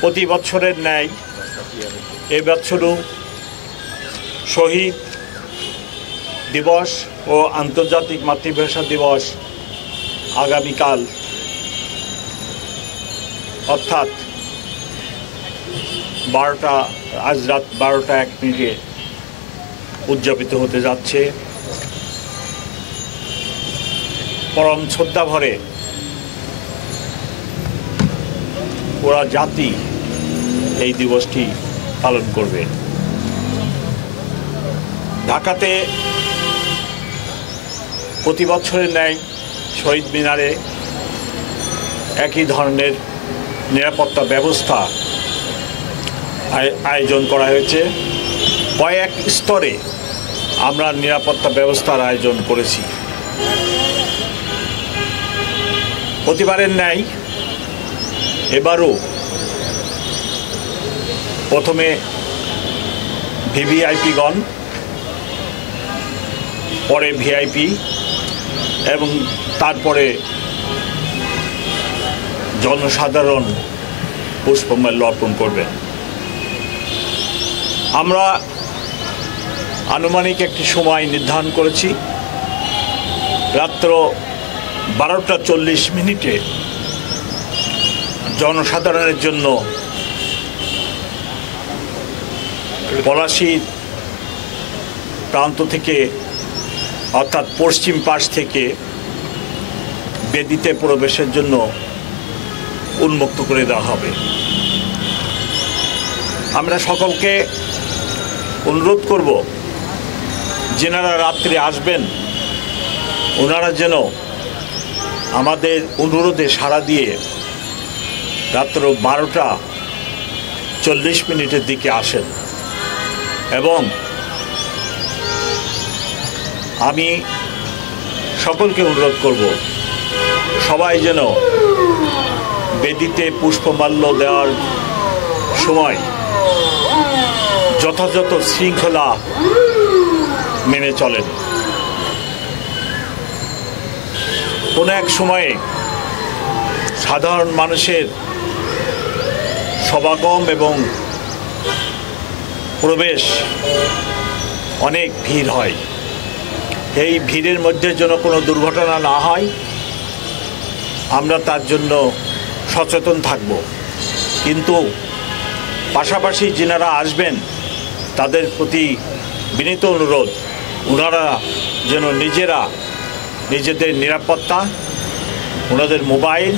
প্রতি বছরের ন্যায় এ বছরও শহীদ দিবস ও আন্তর্জাতিক মাতৃভাষা দিবস আগামীকাল অর্থাৎ আজ রাত 12:01 উদযাপিত হতে যাচ্ছে। পরম শ্রদ্ধা ভরে ওরা জাতি এই দিবসটি পালন করবে। ঢাকাতে প্রতি বছরের ন্যায় শহীদ মিনারে একই ধরনের নিরাপত্তা ব্যবস্থা আয়োজন করা হয়েছে। কয়েক স্তরে আমরা নিরাপত্তা ব্যবস্থার আয়োজন করেছি। প্রতিবারের ন্যায় এবারও প্রথমে ভিভিআইপিগণ, পরে ভিআইপি এবং তারপরে জনসাধারণ পুষ্পমাল্য অর্পণ করবেন। আমরা আনুমানিক একটি সময় নির্ধারণ করেছি। রাত্র 12:40 জনসাধারণের জন্য পলাশী প্রান্ত থেকে অর্থাৎ পশ্চিম পাশ থেকে বেদিতে প্রবেশের জন্য উন্মুক্ত করে দেওয়া হবে। আমরা সকলকে অনুরোধ করব, যেনারা রাত্রে আসবেন ওনারা যেন আমাদের অনুরোধে সাড়া দিয়ে রাত্র 12:40 দিকে আসেন। এবং আমি সকলকে অনুরোধ করব, সবাই যেন বেদিতে পুষ্পমাল্য দেওয়ার সময় যথাযথ শৃঙ্খলা মেনে চলেন। কোনো এক সময়ে সাধারণ মানুষের সমাগম এবং প্রবেশ অনেক ভিড় হয়। এই ভিড়ের মধ্যে যেন কোনো দুর্ঘটনা না হয় আমরা তার জন্য সচেতন থাকব। কিন্তু পাশাপাশি যিনারা আসবেন তাদের প্রতি বিনীত অনুরোধ, ওনারা যেন নিজেদের নিরাপত্তা, ওনাদের মোবাইল,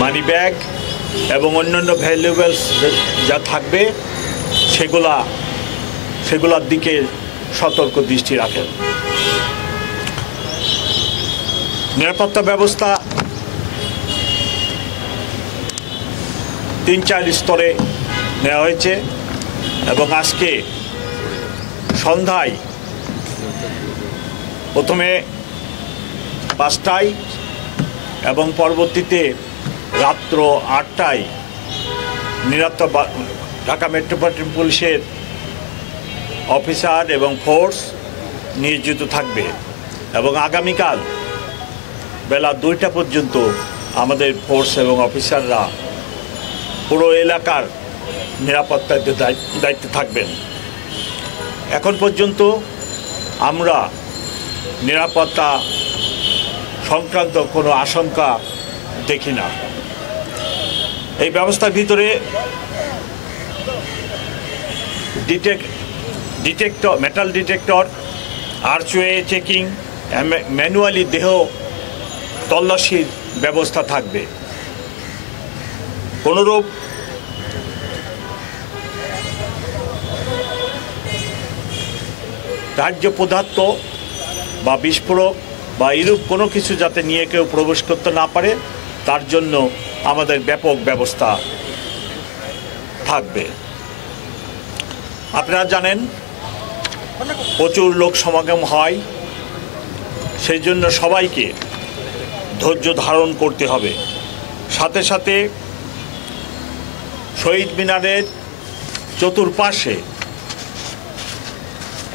মানি ব্যাগ এবং অন্যান্য ভ্যালুয়েবলস যা থাকবে সেগুলার দিকে সতর্ক দৃষ্টি রাখেন। নিরাপত্তা ব্যবস্থা 3-4 স্তরে নেওয়া হয়েছে এবং আজকে সন্ধ্যায় প্রথমে 5টায় এবং পরবর্তীতে রাত্র 8টায় ঢাকা মেট্রোপলিটন পুলিশের অফিসার এবং ফোর্স নিয়োজিত থাকবে এবং আগামীকাল বেলা 2টা পর্যন্ত আমাদের ফোর্স এবং অফিসাররা পুরো এলাকার নিরাপত্তার দায়িত্বে থাকবেন। এখন পর্যন্ত আমরা নিরাপত্তা সংক্রান্ত কোনো আশঙ্কা দেখি না। এই ব্যবস্থার ভিতরে metal detector, archway checking, manually দেহ তল্লাশির ব্যবস্থা থাকবে। কোনোরূপ দাহ্য পদার্থ বা বিস্ফোরক বা এরূপ কোনো কিছু যাতে নিয়ে কেউ প্রবেশ করতে না পারে তার জন্য আমাদের ব্যাপক ব্যবস্থা থাকবে। আপনারা জানেন প্রচুর লোক সমাগম হয়, সেই জন্য সবাইকে ধৈর্য ধারণ করতে হবে। সাথে সাথে শহীদ মিনারের চতুর্পাশে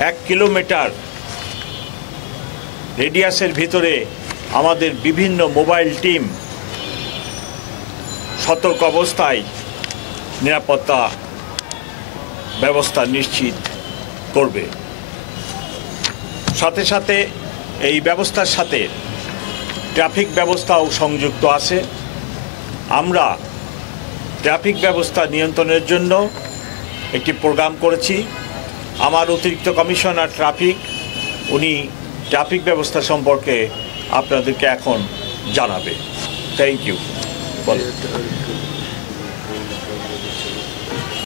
1 কিলোমিটার রেডিয়াসের ভিতরে আমাদের বিভিন্ন মোবাইল টিম সতর্ক অবস্থায় নিরাপত্তা ব্যবস্থা নিশ্চিত করবে। সাথে সাথে এই ব্যবস্থার সাথে ট্রাফিক ব্যবস্থাও সংযুক্ত আছে। আমরা ট্রাফিক ব্যবস্থা নিয়ন্ত্রণের জন্য একটি প্রোগ্রাম করেছি। আমার অতিরিক্ত কমিশনার ট্রাফিক উনি ট্রাফিক ব্যবস্থা সম্পর্কে আপনাদেরকে এখন জানাবে। Thank you. বলো।